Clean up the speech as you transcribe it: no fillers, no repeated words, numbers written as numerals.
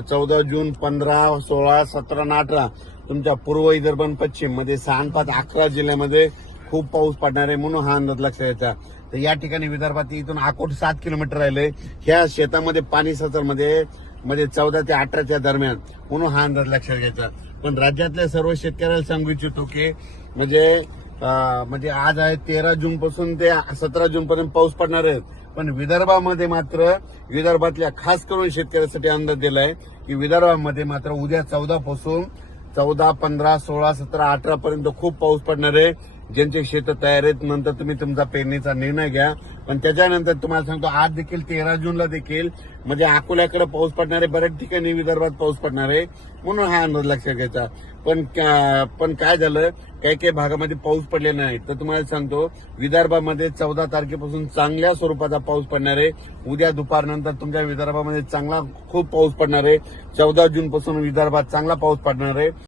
14 जून, 15, 16, 17 आणि 18 तुमच्या पूर्व विदर्भ आणि पश्चिम मध्ये 6 5 11 जिल्ह्यामध्ये खूप पाऊस पडणार आहे, म्हणून हा अंदाज लक्षात घ्यायचा. तर या ठिकाणी विदर्भात इथून अकोट 7 किलोमीटर राहिले, ह्या शेतामध्ये पाणी सचरमध्ये म्हणजे 14 ते 18च्या दरम्यान, म्हणून हा अंदाज लक्षात घ्यायचा. पण राज्यातल्या सर्व शेतकऱ्याला सांगू इच्छितो की म्हणजे आज आहे 13 जून पासून ते 17 जून पर्यंत पाऊस पडणार आहे. पण विदर्भामध्ये मात्र विदर्भातल्या खास करून शेतकऱ्यासाठी अंदाज दिलाय की विदर्भामध्ये मात्र उद्या 14 पासून 14, 15, 16, 17, 18 पर्यंत खूप पाऊस पडणार आहे. ज्यांचे शेत तयार आहेत नंतर तुम्ही तुमचा पेरणीचा निर्णय घ्या. पण त्याच्यानंतर तुम्हाला सांगतो आज देखील 13 जूनला देखील म्हणजे अकोल्याकडे पाऊस पडणार आहे, बऱ्याच ठिकाणी विदर्भात पाऊस पडणार आहे, म्हणून हा अंदाज लक्षात घ्यायचा. पण काय झालं, काही भागामध्ये पाऊस पडलेला नाही. तर तुम्हाला सांगतो विदर्भामध्ये 14 तारखेपासून चांगल्या स्वरूपाचा पाऊस पडणार आहे. उद्या दुपारनंतर तुमच्या विदर्भामध्ये चांगला खूप पाऊस पडणार आहे. 14 जून पासून विदर्भात चांगला पाऊस पडणार आहे.